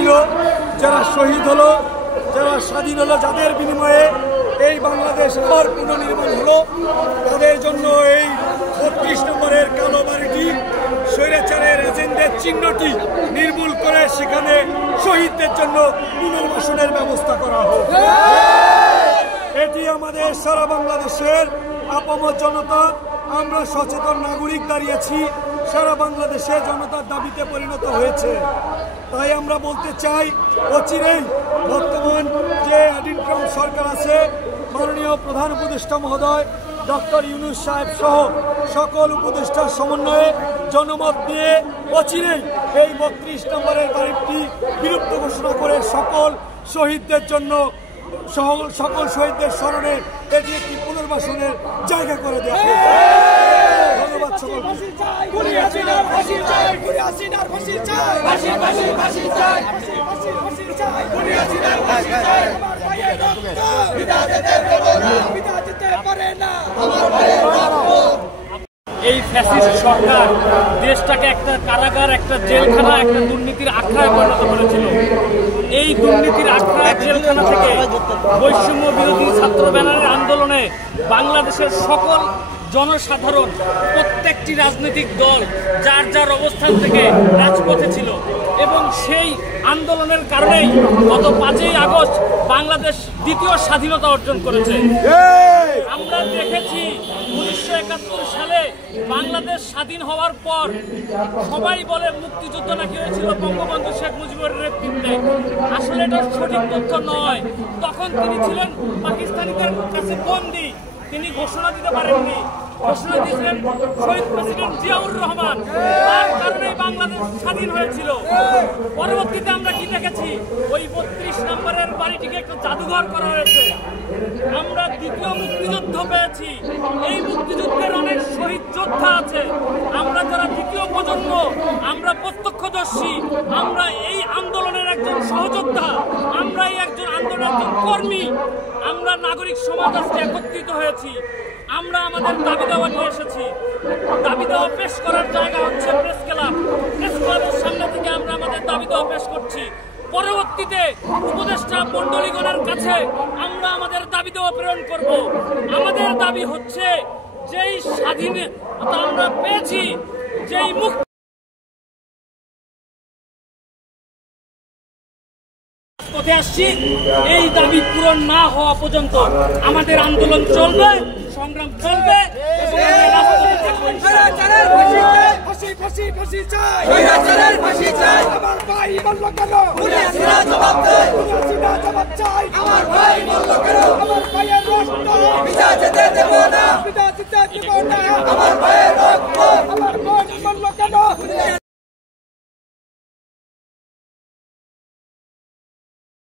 দিল, যারা শহীদ হলো, যারা স্বাধীন হলো, যাদের বিনিময়ে এই বাংলাদেশ আবার পুনর্নির্মাণ হলো, তাদের জন্য এই ৩২ নম্বরের কালো বাড়িটি স্বৈরাচারের এজেন্ডার চিহ্নটি নির্মূল করে সেখানে শহীদদের জন্য পুনর্বাসনের ব্যবস্থা করা হোক। এটি আমাদের সারা বাংলাদেশের আপামর জনতা, আমরা সচেতন নাগরিক দাঁড়িয়েছি, সারা বাংলাদেশে জনতার দাবিতে পরিণত হয়েছে। তাই আমরা বলতে চাই, অচিরেই বর্তমান যে অ্যাডিনক্রম সরকার আছে, মাননীয় প্রধান উপদেষ্টা মহোদয় ডক্টর ইউনূস সাহেব সহ সকল উপদেষ্টার সমন্বয়ে জনমত নিয়ে অচিরেই এই ৩২ নম্বরের বাড়িটি বিলুপ্ত ঘোষণা করে সকল শহীদদের জন্য, সকল শহীদদের স্মরণে এটি একটি পুনর্বাসনের জায়গা করে দেওয়া। ধন্যবাদ সকলকে। এই ফ্যাসিস্ট সরকার দেশটাকে একটা কারাগার, একটা জেলখানা, একটা দুর্নীতির আখড়ায় পরিণত করেছিল। এই দুর্নীতির আখড়া জেলখানা থেকে বৈষম্য বিরোধী ছাত্র ব্যানারের আন্দোলনে বাংলাদেশের সকল জনসাধারণ, প্রত্যেকটি রাজনৈতিক দল যার যার অবস্থান থেকে রাজপথে ছিল এবং সেই আন্দোলনের কারণেই গত ৫ই আগস্ট বাংলাদেশ দ্বিতীয় স্বাধীনতা অর্জন করেছে। আমরা দেখেছি ১৯৭১ সালে বাংলাদেশ স্বাধীন হওয়ার পর সবাই বলে মুক্তিযুদ্ধ নাকি হয়েছিল বঙ্গবন্ধু শেখ মুজিবুর নেতৃত্বে। আসলে এটা সঠিক তথ্য নয়। তখন তিনি ছিলেন পাকিস্তানিদের কাছে বন্দী, তিনি ঘোষণা দিতে পারেননি। ঘোষণা দিয়েছিলেন শহীদ প্রেসিডেন্ট জিয়াউর রহমান, তার কারণেই বাংলাদেশ স্বাধীন হয়েছিল। পরবর্তীতে আমরা কি দেখেছি, ওই ৩২ নম্বরের বাড়িটিকে একটা জাদুঘর করা হয়েছে। আমরা দ্বিতীয় মুক্তিযুদ্ধ পেয়েছি। এই মুক্তিযুদ্ধের অনেক শহীদ যোদ্ধা আছে। আমরা যারা দ্বিতীয় প্রজন্ম, আমরা প্রত্যক্ষদর্শী, আমরা এই আন্দোলনের একজন সহযোদ্ধা, আমরা এই একজন আন্দোলনের একজন কর্মী। আমরা নাগরিক সমাজ আজকে একত্রিত হয়েছি। আমরা আমাদের দাবি দাওয়া নিয়ে এসেছি। দাবি দাওয়া পেশ করার জায়গা হচ্ছে প্রেস ক্লাব। প্রেস ক্লাবের সামনে থেকে আমরা আমাদের দাবি দাওয়া পেশ করছি। পরবর্তীতে উপদেষ্টা মণ্ডলীগণের কাছে আমরা আমাদের দাবি দেওয়া প্রেরণ করব। আমাদের দাবি হচ্ছে, যেই স্বাধীনতা আমরা পেয়েছি, যেই মুক্তি পথে আসছি, এই দাবি পূরণ না হওয়া পর্যন্ত আমাদের আন্দোলন চলবে, সংগ্রাম চলবে।